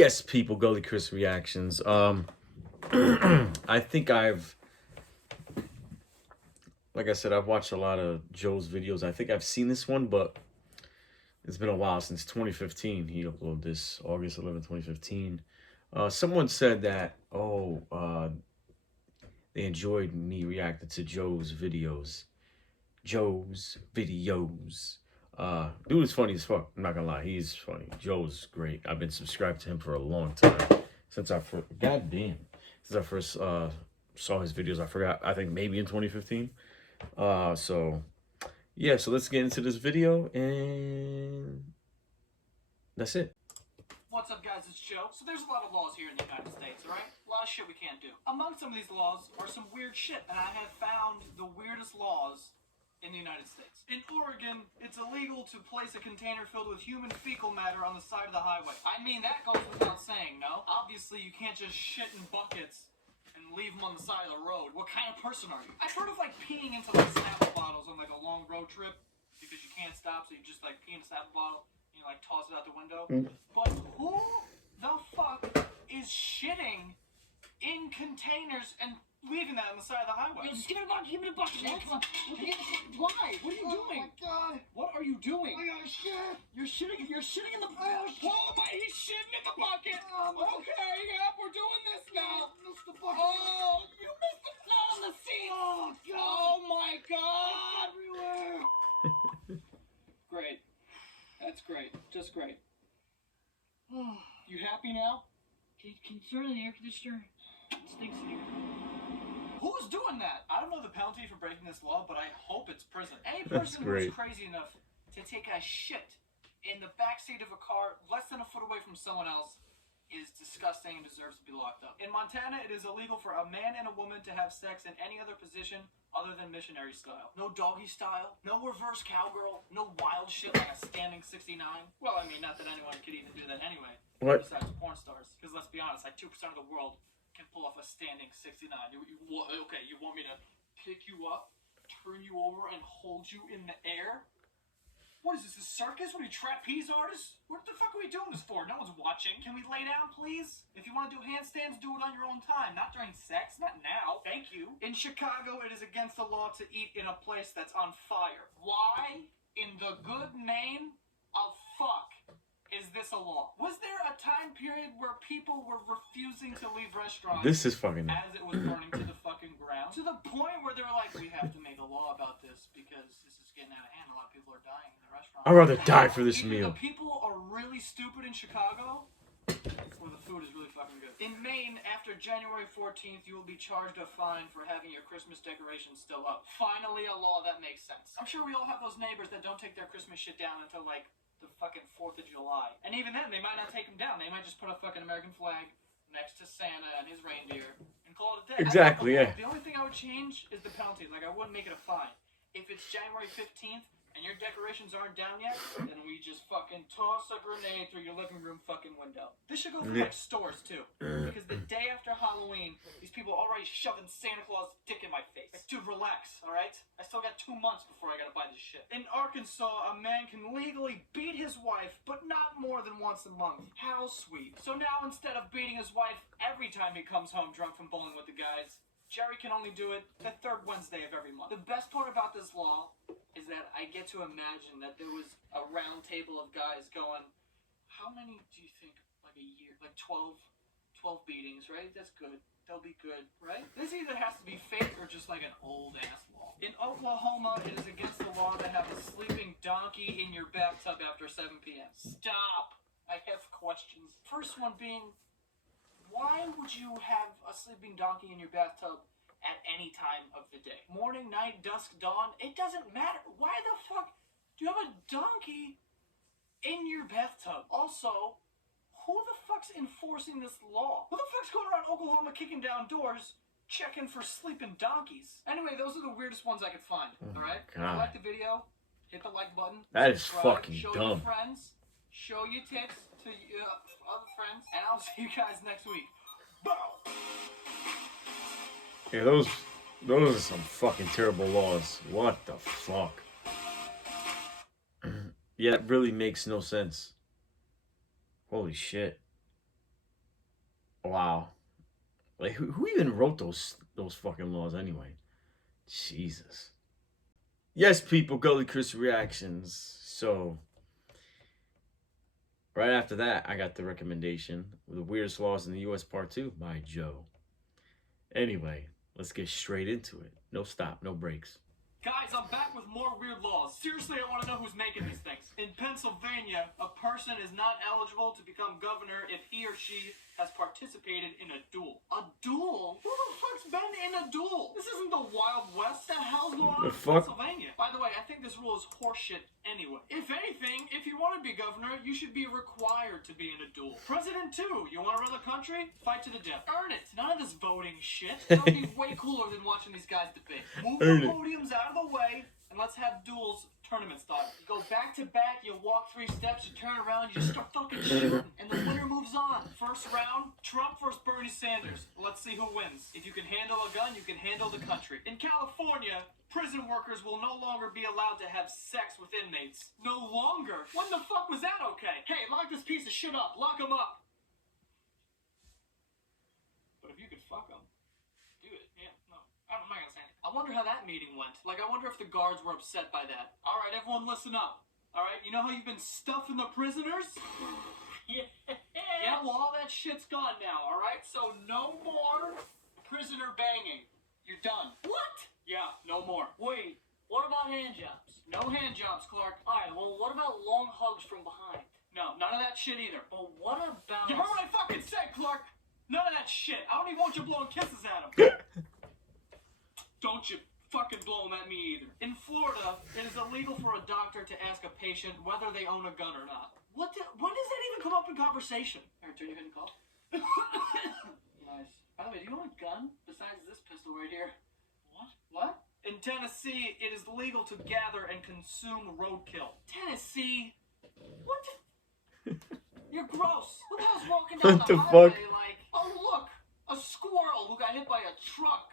Yes, people, Gully Chris reactions. I think like I said, I've watched a lot of Joe's videos. I think I've seen this one, but it's been a while since 2015. He uploaded this August 11th, 2015. Someone said that, they enjoyed me reacting to Joe's videos. Joe's videos. Dude is funny as fuck. I'm not gonna lie, he's funny. Joe's great. I've been subscribed to him for a long time. Since I first, goddamn, since I first saw his videos. I forgot. I think maybe in 2015. So yeah. So let's get into this video, and that's it. What's up, guys? It's Joe. So there's a lot of laws here in the United States, alright? A lot of shit we can't do. Among some of these laws are some weird shit, and I have found the weirdest laws in the United States. In Oregon, it's illegal to place a container filled with human fecal matter on the side of the highway. I mean, that goes without saying, no? Obviously, you can't just shit in buckets and leave them on the side of the road. What kind of person are you? I've heard of, like, peeing into, like, Snapple bottles on, like, a long road trip because you can't stop, so you just, like, pee in a Snapple bottle and you, like, toss it out the window. But who the fuck is shitting in containers and leaving that on the side of the highway? Yo, just give me a bucket, give me a bucket, man. Come on. Why? What are you doing? Oh my god. What are you doing? I got shit. You're shitting in the... I got shit. Oh my, he's shitting in the bucket! Oh, Okay, yeah, we're doing this now! Missed the bucket. Oh, you missed the blood on the seat! Oh god. Oh my god! Everywhere. Great. That's great. Just great. You happy now? Can you turn on the air conditioner? It stinks in here. Who's doing that? I don't know the penalty for breaking this law, but I hope it's prison. Any person who's great. crazy enough to take a shit in the backseat of a car less than a foot away from someone else is disgusting and deserves to be locked up. In Montana, it is illegal for a man and a woman to have sex in any other position other than missionary style. No doggy style, no reverse cowgirl, no wild shit like a standing 69. Well, I mean, not that anyone could even do that anyway. What? Besides porn stars. Because let's be honest, like 2% of the world can pull off a standing 69. Okay, you want me to pick you up, turn you over, and hold you in the air? What is this, a circus? What are you, trapeze artists? What the fuck are we doing this for? No one's watching. Can we lay down, please? If you want to do handstands, do it on your own time. Not during sex. Not now. Thank you. In Chicago, it is against the law to eat in a place that's on fire. Why, in the good name of fuck, is this a law? Was there a time period where people were refusing to leave restaurants This is fucking. as it was burning to the fucking ground? To the point where they were like, we have to make a law about this because this is getting out of hand. A lot of people are dying in the restaurant. I'd rather die for this Either meal. the people are really stupid in Chicago, or the food is really fucking good. In Maine, after January 14th, you will be charged a fine for having your Christmas decorations still up. Finally, a law that makes sense. I'm sure we all have those neighbors that don't take their Christmas shit down until, like, the fucking 4th of July. And even then, they might not take them down. They might just put a fucking American flag next to Santa and his reindeer and call it a day. Exactly, yeah. The only thing I would change is the penalty. Like, I wouldn't make it a fine. If it's January 15th and your decorations aren't down yet, then we just fucking toss a grenade through your living room fucking window. This should go for, like, stores, too. Because the day after Halloween, these people are already shoving Santa Claus' dick in my face. Like, dude, relax, alright? I still got 2 months before I gotta buy this shit. In Arkansas, a man can legally beat his wife, but not more than once a month. How sweet. So now, instead of beating his wife every time he comes home drunk from bowling with the guys, Jerry can only do it the 3rd Wednesday of every month. The best part about this law is that I get to imagine that there was a round table of guys going, how many do you think, like a year, like 12 beatings, right? That's good. They'll be good, right? This either has to be fake or just like an old-ass law. In Oklahoma, it is against the law to have a sleeping donkey in your bathtub after 7 p.m. Stop! I have questions. First one being, why would you have a sleeping donkey in your bathtub at any time of the day? Morning, night, dusk, dawn, it doesn't matter. Why the fuck do you have a donkey in your bathtub? Also, who the fuck's enforcing this law? Who the fuck's going around Oklahoma kicking down doors, checking for sleeping donkeys? Anyway, those are the weirdest ones I could find, alright? If you like the video, hit the like button. That is subscribe, fucking show dumb. your friends, show your tits to your other friends, and I'll see you guys next week. Bow! Yeah, those are some fucking terrible laws. What the fuck? Yeah, it really makes no sense. Holy shit. Wow. Like, who even wrote those fucking laws anyway? Jesus. Yes, people, Gully Chris reactions. So, right after that, I got the recommendation, The Weirdest Laws in the U.S. Part 2 by Joe. Anyway, let's get straight into it. No stop, no breaks. Guys, I'm back with more weird laws. Seriously, I want to know who's making these things. In Pennsylvania, a person is not eligible to become governor if he or she has participated in a duel. A duel? Who the fuck's been in a duel? This isn't the Wild West. What the hell's going on in Pennsylvania? By the way, I think this rule is horseshit anyway. If anything, if you want to be governor, you should be required to be in a duel. President too. You want to run the country? Fight to the death. Earn it. None of this voting shit. That would be way cooler than watching these guys debate. Move the podiums out of the way and let's have duels tournament style. You go back to back, you walk 3 steps, you turn around, you just start fucking shooting, and the winner moves on. First round, Trump versus Bernie Sanders. Let's see who wins. If you can handle a gun, you can handle the country. In California, prison workers will no longer be allowed to have sex with inmates. No longer? When the fuck was that okay? Hey, lock this piece of shit up. Lock him up. But if you could fuck him, do it. Yeah, no. I'm not gonna say anything. I wonder how that meeting went. Like, I wonder if the guards were upset by that. All right, everyone listen up. All right, you know how you've been stuffing the prisoners? Yeah. Yeah, well, all that shit's gone now, all right? So no more prisoner banging. You're done. What? Yeah, no more. Wait, what about hand jobs? No hand jobs, Clark. Alright, well, what about long hugs from behind? No, none of that shit either. But what about... You heard what I fucking said, Clark? None of that shit. I don't even want you blowing kisses at him. Don't you fucking blow them at me either. In Florida, it is illegal for a doctor to ask a patient whether they own a gun or not. When does that even come up in conversation? Alright, turn your head and cough. Nice. By the way, do you own a gun besides this pistol right here? What? In Tennessee, it is legal to gather and consume roadkill. Tennessee? What the... You're gross. Who the hell's walking down What the the highway fuck? like, oh look, a squirrel who got hit by a truck.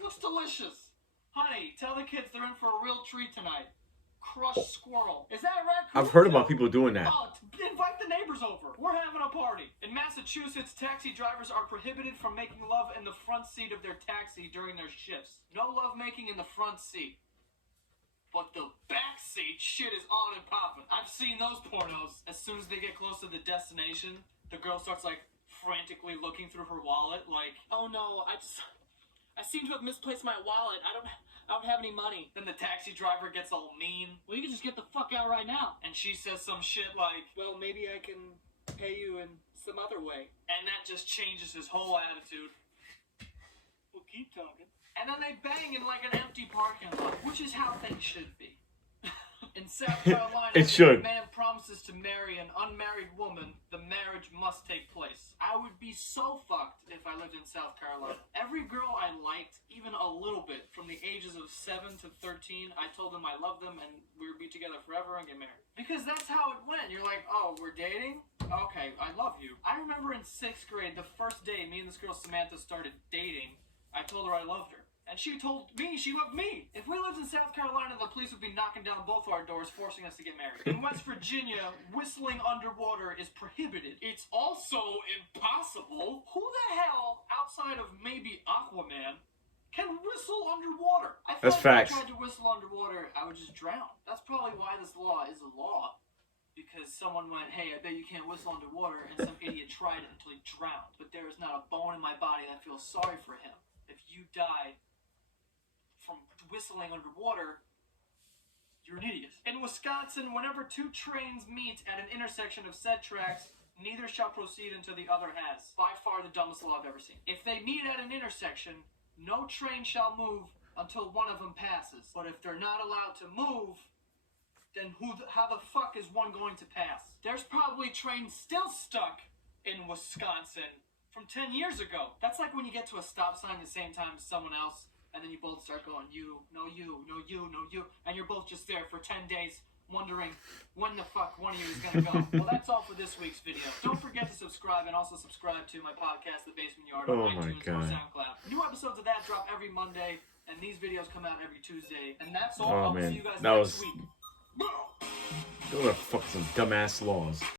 Looks delicious. Honey, tell the kids they're in for a real treat tonight. Crushed squirrel. Is that right? I've heard about people doing that. Oh, invite the neighbors over. We're having a party. In Massachusetts, taxi drivers are prohibited from making love in the front seat of their taxi during their shifts. No love making in the front seat. But the back seat shit is on and popping. I've seen those pornos. As soon as they get close to the destination, the girl starts like frantically looking through her wallet like, oh no, I seem to have misplaced my wallet. I don't have any money. Then the taxi driver gets all mean. Well, you can just get the fuck out right now. And she says some shit like, well, maybe I can pay you in some other way. And that just changes his whole attitude. We'll keep talking. And then they bang in like an empty parking lot, which is how things should be. In South Carolina, It should. if a man promises to marry an unmarried woman, the marriage must take place. I would be so fucked if I lived in South Carolina. Every girl I liked, even a little bit, from the ages of 7 to 13, I told them I loved them and we would be together forever and get married. Because that's how it went. You're like, oh, we're dating? Okay, I love you. I remember in 6th grade, the first day me and this girl Samantha started dating, I told her I loved her. And she told me she loved me. If we lived in South Carolina, the police would be knocking down both our doors, forcing us to get married. In West Virginia, whistling underwater is prohibited. It's also impossible. Who the hell, outside of maybe Aquaman, can whistle underwater? I feel That's like facts. if I tried to whistle underwater, I would just drown. That's probably why this law is a law. Because someone went, hey, I bet you can't whistle underwater, and some idiot tried it until he drowned. But there is not a bone in my body that feels sorry for him. If you died from whistling underwater, you're an idiot. In Wisconsin, whenever 2 trains meet at an intersection of said tracks, neither shall proceed until the other has. By far the dumbest law I've ever seen. If they meet at an intersection, no train shall move until one of them passes. But if they're not allowed to move, then how the fuck is one going to pass? There's probably trains still stuck in Wisconsin from 10 years ago. That's like when you get to a stop sign the same time as someone else, and then you both start going, you, no you, no you, no you, and you're both just there for 10 days wondering when the fuck one of you is going to go. Well, that's all for this week's video. Don't forget to subscribe and also subscribe to my podcast, The Basement Yard, on Oh my iTunes or God. SoundCloud. New episodes of that drop every Monday, and these videos come out every Tuesday. And that's all. Oh, I'll man. see you guys That next was- week. Those are fucking some dumbass laws.